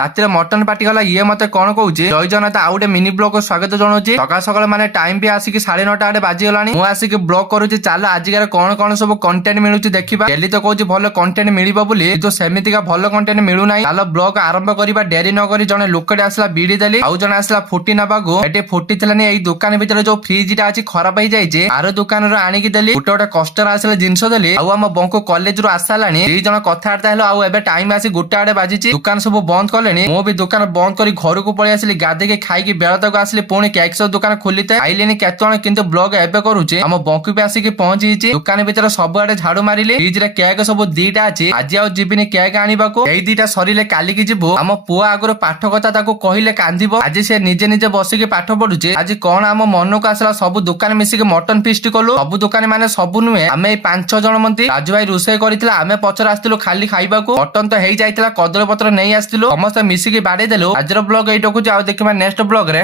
ରାତିରେ mutton party ଗଲା ଇଏ ମତେ କଣ କହୁଛି ଜୟ ଜଗନ୍ନାଥ ଆଉ ଗୋଟେ ମିନି ବ୍ଲଗ ସ୍ୱାଗତ ଜଣାଉଛି। ସକାଳ ସକାଳ ମାନେ ଟାଇମ ବି ଆସିକି 9:30 ଆଡେ ବାଜିଗଲାଣି। ମୁଁ ଆସିକି ବ୍ଲଗ କରୁଛି ଚାଲ ଆଜିକାର କଣ ସବୁ କଣ୍ଟେଣ୍ଟ ମିଳୁଛି ଦେଖିବା। ଡେଲି ତ କହୁଛି ଭଲ କଣ୍ଟେଣ୍ଟ ମିଳିବ ବୋଲି କିନ୍ତୁ ସେମିତିକା ଭଲ କଣ୍ଟେଣ୍ଟ ମିଳୁନାହିଁ। ଚାଲ ବ୍ଲଗ ଆରମ୍ଭ କରିବା ଡେରି ନ କରି। ଜଣେ ଲୋକଟେ ଆସିଲା ବିଡି ଦେଲି ଆଉ ଜଣେ ଆସିଲା ଫୁଟି ନେବାକୁ। ଏଠି ଫୁଟି ଥିଲାନି ଏଇ ଦୋକାନ ଭିତରେ ଯୋଉ ଫ୍ରିଜ ଟା ଅଛି ଖରାପ ହେଇଯାଇଛି ଆର ଦୋକାନରୁ ଆଣିକି ଦେଲି। ଗୋଟେ କଷ୍ଟର ଆସିଲା ଜିନିଷ ଦେଲି ଆଉ ଆମ ବଙ୍କୁ କଲେଜରୁ ଆସିଲାଣି। ଦି ଜଣ କଥାବାର୍ତ୍ତା ହେଲୁ ଆଉ ଏବେ ଟାଇମ ଆସି 1 ଆଡେ ବାଜିଛି। ଦୋକାନ ସବୁ ବନ୍ଦ ମୁଁ ବି ଦୋକାନ ବନ୍ଦ କରି ଘରକୁ ପଳେଇ ଆସିଲି। ଗାଧେଇକି ଖାଇକି ବେଳ ତକ ଆସିଲି ପୁଣି କେକ୍ ସହ ଦୋକାନ ଖୋଲିଥାଏ। ଆଇଲିନି କେତେଜଣ କିନ୍ତୁ ବ୍ଲଗ ଏବେ କରୁଛି। ଆମ ବଙ୍କୁ ବି ଆସିକି ପହଞ୍ଚିଛି। ଦୋକାନ ଭିତରେ ସବୁଆଡେ ଝାଡୁ ମାରିଲି। ଫ୍ରିଜରେ କେକ୍ ସବୁ 2ଟା ଅଛି। ଆଜି ଆଉ ଯିବିନି କେକ୍ ଆଣିବାକୁ। ଏଇ 2ଟା ସରିଲେ କାଲିକି ଯିବୁ। ଆମ ପୁଅ ଆଗରୁ ପାଠ କଥା ତାକୁ କହିଲେ କାନ୍ଦିବ। ଆଜି ସେ ନିଜେ ନିଜେ ବସିକି ପାଠ ପଢୁଛି। ଆଜି କଣ ଆମ ମନକୁ ଆସିଲା ସବୁ ଦୋକାନ ମିଶିକି ମଟନ ଫିଷ୍ଟ କଲୁ। ସବୁ ଦୋକାନୀ ମାନେ ସବୁ ନୁହେଁ ଆମେ ଏଇ 5-6 ଜଣ ମନ୍ତ୍ରୀ। ରାଜୁ ଭାଇ ରୋଷେଇ କରିଥିଲା ଆମେ ପଛରେ ଆସିଥିଲୁ ଖାଲି ଖାଇବାକୁ। ମଟନ ତ ହେଇଯାଇଥିଲା କଦଳୀ ପତ୍ର ନେଇ ଆସିଥିଲୁ। ସମସ୍ତେ ମିଶିକି ବାଡେଇ ଦେଲୁ। ଆଜିର ବ୍ଲଗ ଏଇଟା ରଖୁଛି ଆଉ ଦେଖିବା ନେକ୍ସଟ ବ୍ଲଗ ରେ।